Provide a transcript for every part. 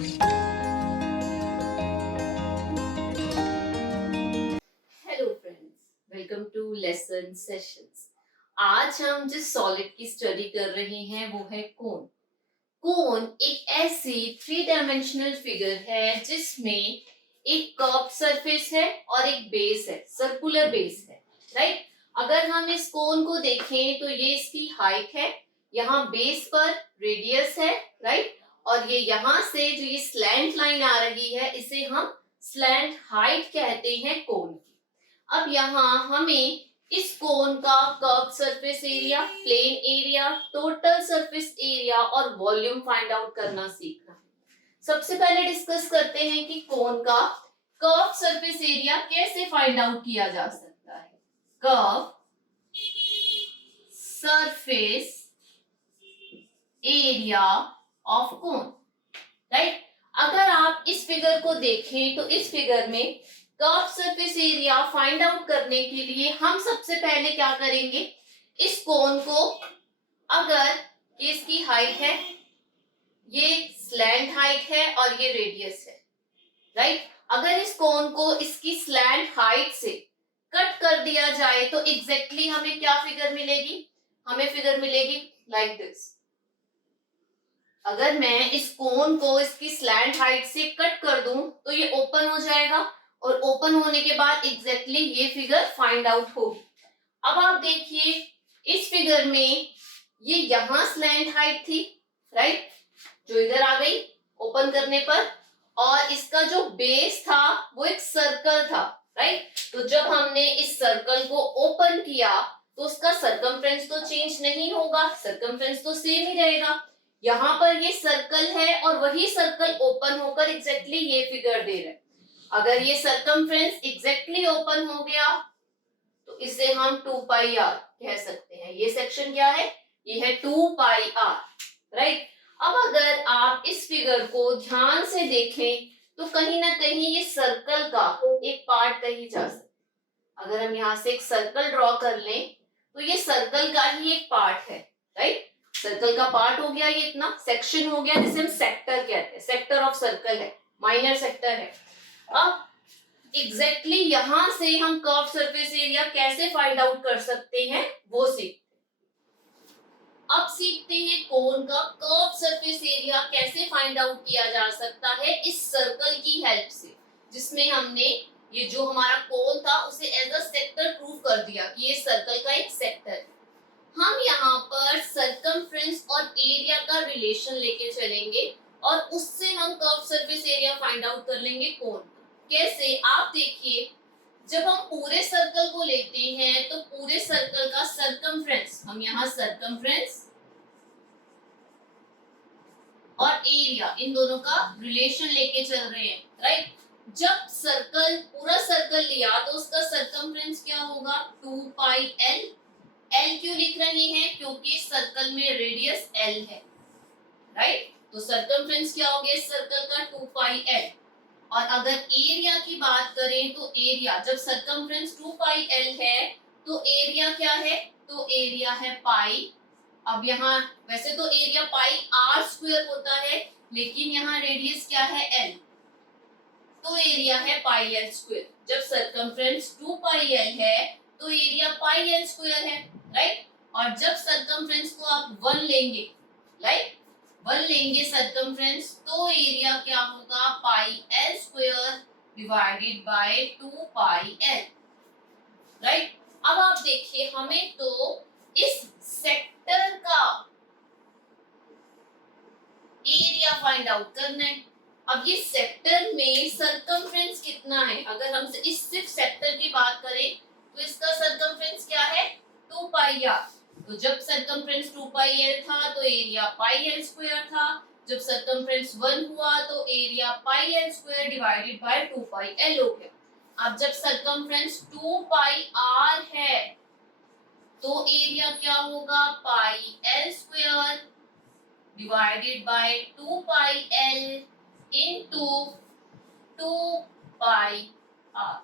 Hello friends, welcome to lesson sessions. आज हम जिस सॉलिड की स्टडी कर रहे हैं वो है कोन। कोन एक ऐसी थ्री डायमेंशनल फिगर है जिसमें एक कर्व सरफेस है और एक बेस है, सर्कुलर बेस है, राइट। अगर हम इस कोन को देखें तो ये इसकी हाइट है, यहाँ बेस पर रेडियस है, राइट। और ये यहाँ से जो ये स्लैंट लाइन आ रही है इसे हम स्लैंट हाइट कहते हैं कोन की। अब यहाँ हमें इस कोन का curve surface area, plain area, total surface area और वॉल्यूम फाइंड आउट करना सीखना है। सबसे पहले डिस्कस करते हैं कि कोन का कर्व सरफेस एरिया कैसे फाइंड आउट किया जा सकता है। Curve surface area of cone, right. अगर आप इस फिगर को देखें तो इस फिगर में curve surface area find out करने के लिए हम सबसे पहले क्या करेंगे, इस कोन को, अगर ये इसकी हाइट है, ये स्लैंट हाइट है और ये रेडियस है, राइट। अगर इस कोन को इसकी स्लैंट हाइट से कट कर दिया जाए तो एग्जैक्टली हमें क्या फिगर मिलेगी, हमें फिगर मिलेगी लाइक दिस। अगर मैं इस कोन को इसकी स्लैंट हाइट से कट कर दूं तो ये ओपन हो जाएगा और ओपन होने के बाद एग्जैक्टली ये फिगर फाइंड आउट होगी। अब आप देखिए इस फिगर में ये यहां स्लैंट हाइट थी, राइट, जो इधर आ गई ओपन करने पर, और इसका जो बेस था वो एक सर्कल था, राइट। तो जब हमने इस सर्कल को ओपन किया तो उसका सरकमफ्रेंस तो चेंज नहीं होगा, सरकमफ्रेंस तो सेम ही रहेगा। यहाँ पर ये सर्कल है और वही सर्कल ओपन होकर एग्जैक्टली ये फिगर दे रहा है। अगर ये सरकमफ्रेंस एग्जैक्टली ओपन हो गया तो इसे हम 2 पाई आर कह सकते हैं। ये सेक्शन क्या है, ये है 2 पाई आर, राइट। अब अगर आप इस फिगर को ध्यान से देखें तो कहीं ना कहीं ये सर्कल का एक पार्ट कहीं जा सकता है। अगर हम यहाँ से एक सर्कल ड्रॉ कर लें तो ये सर्कल का ही एक पार्ट है, राइट। सर्कल का पार्ट हो गया, ये इतना सेक्शन हो गया जिसे हम सेक्टर कहते हैं, सेक्टर ऑफ सर्कल है, माइनर सेक्टर है। अब एग्जैक्टली यहां से हम कर्व सरफेस एरिया कैसे फाइंड आउट कर सकते हैं वो सीखते हैं। अब सीखते हैं कोन का कर्व सरफेस एरिया कैसे फाइंड आउट किया जा सकता है इस सर्कल की हेल्प से, जिसमें हमने ये जो हमारा कोन था उसे एज अ सेक्टर प्रूव कर दिया कि ये सर्कल का एक सेक्टर है। हम यहाँ पर सरकमफ्रेंस और एरिया का रिलेशन लेके चलेंगे और उससे हम curve surface area find out कर लेंगे कोन। कैसे, आप देखिए, जब हम पूरे सर्कल को लेते हैं तो पूरे सर्कल का सरकमफ्रेंस, हम यहाँ सरकमफ्रेंस और एरिया इन दोनों का रिलेशन लेके चल रहे हैं, राइट। जब सर्कल, पूरा सर्कल लिया तो उसका सरकमफ्रेंस क्या होगा, 2 पाई एल। एल क्यों लिख रहे हैं, क्योंकि सर्कल में रेडियस एल है, राइट। तो सरकमफ्रेंस क्या हो गया इस सर्कल का, 2 पाई एल। और अगर एरिया की बात करें तो एरिया, जब सरकमफ्रेंस 2 पाई एल है तो एरिया क्या है, तो एरिया है पाई। अब यहाँ वैसे तो एरिया पाई आर स्क्वायर होता है, लेकिन यहाँ रेडियस क्या है एल, तो एरिया है पाई एल स्क्वायर। जब सरकमफ्रेंस 2 पाई एल है तो एरिया पाई एल स्क्वायर है, राइट। और जब सरकमफ्रेंस को आप 1 लेंगे, राइट, 1 लेंगे सरकमफ्रेंस, तो एरिया क्या होगा, pi L square divided by 2 pi L, right. अब आप देखिए हमें तो इस सेक्टर का एरिया फाइंड आउट करना है। अब ये सेक्टर में सरकमफ्रेंस कितना है, अगर हम इस सिर्फ सेक्टर की बात करें तो इसका सरकमफ्रेंस क्या है, 2 पाई आर। तो जब सरकमफ्रेंस 2 पाई एल था तो एरिया पाई एल स्क्वायर था। जब सरकमफ्रेंस 1 हुआ तो area pi L square divided by 2 pi L हो गया। अब जब सरकमफ्रेंस 2 पाई आर है तो एरिया क्या होगा, pi L square divided by 2 pi L into 2 pi R,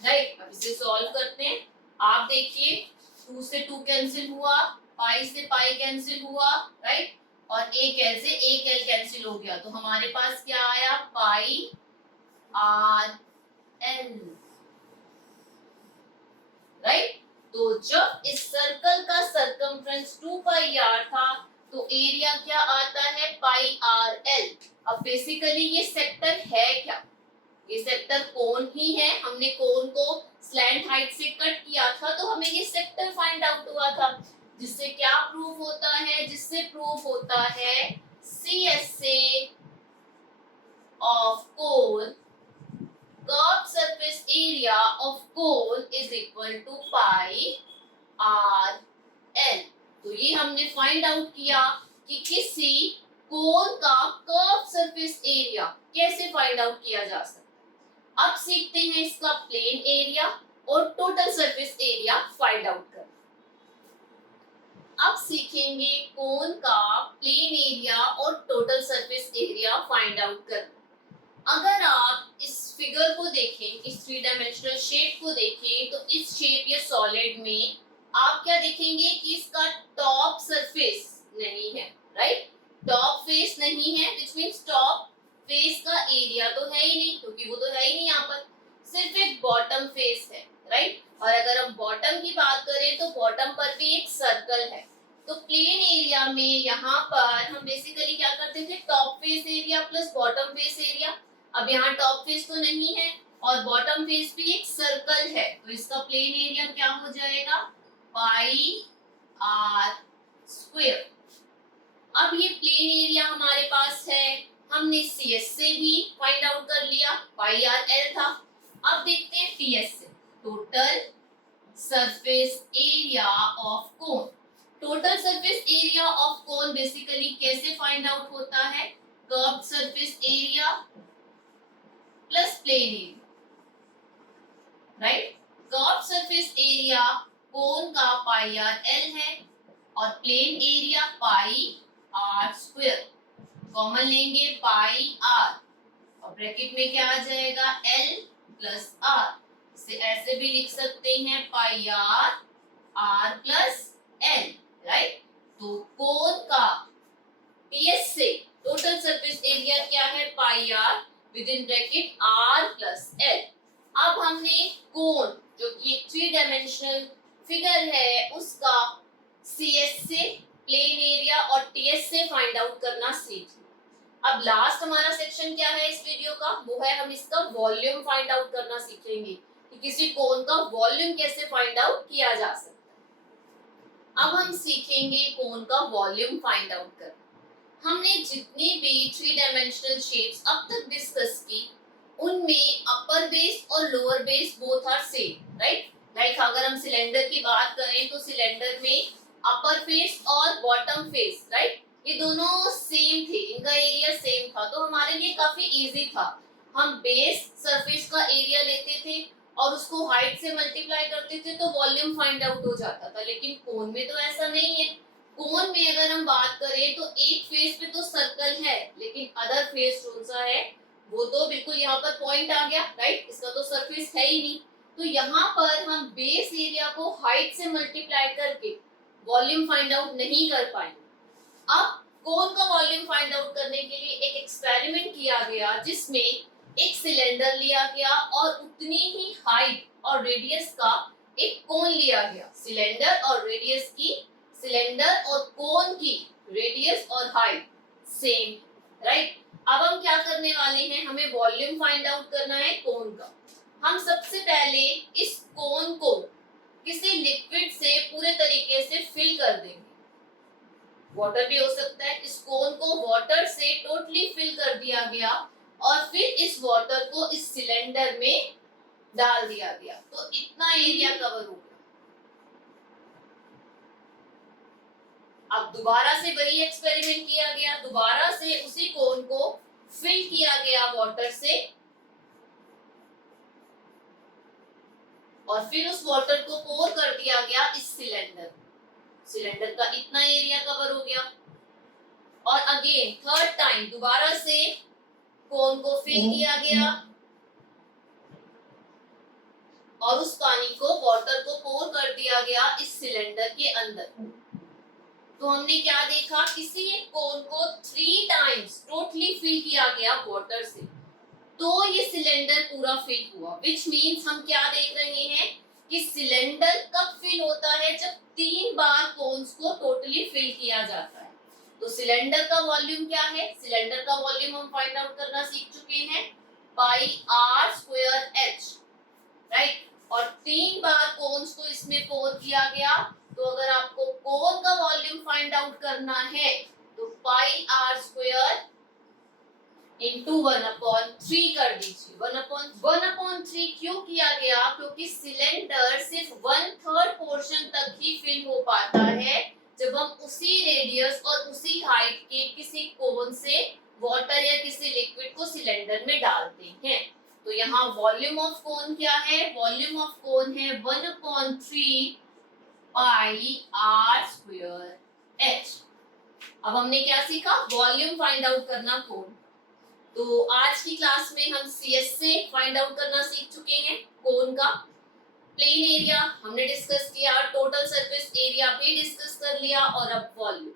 right. अब इसे सॉल्व करते हैं। आप देखिए 2 से 2 कैंसिल हुआ, पाई से पाई कैंसिल हुआ, राइट। और एक एल से एक एल कैंसिल हो गया, तो हमारे पास क्या आया, पाई आर एल, राइट। तो जब इस सर्कल का सरकमफ्रेंस 2 पाई आर था तो एरिया क्या आता है, पाई आर एल। अब बेसिकली ये सेक्टर है क्या, ये सेक्टर कोन ही है। हमने कोन को स्लैंट हाइट से कट किया था तो हमें ये सेक्टर फाइंड आउट हुआ था, जिससे क्या प्रूफ होता है, जिससे प्रूफ होता है CSA of cone, curved surface area of cone is equal to pi r l। तो ये हमने फाइंड आउट किया कि किसी कोन का कर्व सरफेस एरिया कैसे फाइंड आउट किया जा सकता है। अब सीखते हैं इसका प्लेन एरिया और total surface area find out करना। अब सीखेंगे कोन का प्लेन एरिया और total surface area find out करना। अगर आप इस फिगर को देखें, इस 3 डायमेंशनल शेप को देखें, तो इस शेप या सॉलिड में आप क्या देखेंगे कि इसका टॉप सरफेस नहीं है, राइट। टॉप फेस नहीं है, विच मींस टॉप फेस का एरिया तो है ही नहीं, क्योंकि वो तो है ही नहीं यहाँ पर, सिर्फ एक बॉटम फेस है, राइट। और अगर हम बॉटम की बात करें तो बॉटम पर भी एक सर्कल है। तो प्लेन एरिया में यहाँ पर हम बेसिकली क्या करते थे, top face area plus bottom face area. अब यहाँ टॉप फेस तो नहीं है और बॉटम फेस भी एक सर्कल है, तो इसका प्लेन एरिया क्या हो जाएगा, पाई आर स्क्वायर। अब ये प्लेन एरिया हमारे पास है, हमने CS से भी फाइंड आउट कर लिया, पाई आर एल था। अब देखते हैं TS से, total surface area of cone. Total surface area of cone basically कैसे फाइंड आउट होता है, curved surface area plus plane area, right. Curved surface area cone का पाई आर एल है और plane area pi r square. Common लेंगे pi are और bracket में क्या आ जाएगा, एल प्लस आर। इसे ऐसे भी लिख सकते हैं, pi r r plus l, right. तो कोन का टीएस से टोटल सरफेस एरिया क्या है, pi r with in bracket r plus l. अब हमने कोन जो कि एक 3 डायमेंशनल फिगर है उसका CS से प्लेन एरिया और TS से फाइंड आउट करना सीख। अब लास्ट हमारा सेक्शन क्या है इस वीडियो का, वो है हम इसका वॉल्यूम फाइंड आउट करना सीखेंगे कि किसी कोन का वॉल्यूम कैसे फाइंड आउट किया जा सकता है। अब हम सीखेंगे कोन का वॉल्यूम फाइंड आउट करना। हमने जितनी भी 3 डायमेंशनल शेप्स अब तक डिस्कस की उनमें अपर बेस और lower base both are same, right. Like अगर हम सिलेंडर की बात करें तो सिलेंडर में अपर फेस और बॉटम फेस, राइट, ये दोनों सेम थे, इनका एरिया सेम था, तो हमारे लिए काफी इजी था। हम बेस सरफेस का एरिया लेते थे और उसको हाइट से मल्टीप्लाई करते थे तो वॉल्यूम फाइंड आउट हो जाता था। लेकिन कोन में तो ऐसा नहीं है। कोन में अगर हम बात करें तो एक फेस पे तो सर्कल है, लेकिन अदर फेस कौन सा है, वो तो बिल्कुल यहाँ पर पॉइंट आ गया, राइट, इसका तो सरफेस है ही नहीं। तो यहाँ पर हम बेस एरिया को हाइट से मल्टीप्लाई करके वॉल्यूम फाइंड आउट नहीं कर पाएंगे। अब कोन का वॉल्यूम फाइंड आउट करने के लिए एक एक्सपेरिमेंट किया गया जिसमें एक सिलेंडर लिया गया और उतनी ही हाइट और रेडियस का एक कोन लिया गया। सिलेंडर और रेडियस की, सिलेंडर और कोन की रेडियस और हाइट सेम, राइट। अब हम क्या करने वाले हैं, हमें वॉल्यूम फाइंड आउट करना है कोन का। हम सबसे पहले इस कोन को किसी लिक्विड से पूरे तरीके से फिल कर देंगे, वाटर भी हो सकता है। इस कोन को वाटर से टोटली फिल कर दिया गया और फिर इस वाटर को इस सिलेंडर में डाल दिया गया, तो इतना एरिया कवर हो गया। अब दोबारा से वही एक्सपेरिमेंट किया गया, दोबारा से उसी कोन को फिल किया गया वाटर से और फिर उस वाटर को पोर कर दिया गया इस सिलेंडर, सिलेंडर का इतना एरिया कवर हो गया। और अगेन थर्ड टाइम दोबारा से कोन को फिल किया गया और उस पानी को, वाटर को पोर कर दिया गया इस सिलेंडर के अंदर। तो हमने क्या देखा, किसी एक कोन को 3 टाइम्स टोटली फिल किया गया वाटर से, तो ये सिलेंडर पूरा फिल हुआ, विच मीन्स हम क्या देख रहे हैं कि सिलेंडर कब फिल होता है, जब 3 बार कोन्स को टोटली फिल किया जाता है। तो सिलेंडर का वॉल्यूम क्या है, सिलेंडर का वॉल्यूम हम फाइंड आउट करना सीख चुके हैं, pi r square H, right. और 3 बार कोन्स को इसमें पोर किया गया, तो अगर आपको कोन का वॉल्यूम फाइंड आउट करना है तो पाई आर स्क्वायर इंटू 1/3 कर दीजिए। 1/3 क्यों किया गया, क्योंकि सिलेंडर सिर्फ 1/3 पोर्शन तक ही फिल हो पाता है जब हम उसी रेडियस और उसी हाइट के किसी कोन से वाटर या किसी लिक्विड को सिलेंडर में डालते हैं। तो यहाँ वॉल्यूम ऑफ कोन क्या है, वॉल्यूम ऑफ कोन है 1/3 पाई आर स्क्वायर एच। अब हमने क्या सीखा, वॉल्यूम फाइंड आउट करना कोन। तो आज की क्लास में हम CS से फाइंड आउट करना सीख चुके हैं कोन का। प्लेन एरिया हमने डिस्कस किया, टोटल सरफेस एरिया भी डिस्कस कर लिया, और अब वॉल्यूम।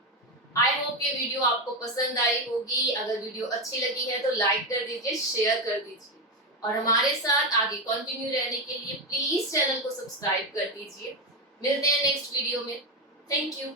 आई होप ये वीडियो आपको पसंद आई होगी। अगर वीडियो अच्छी लगी है तो लाइक कर दीजिए, शेयर कर दीजिए, और हमारे साथ आगे कंटिन्यू रहने के लिए प्लीज चैनल को सब्सक्राइब कर दीजिए। मिलते हैं नेक्स्ट वीडियो में। Thank you.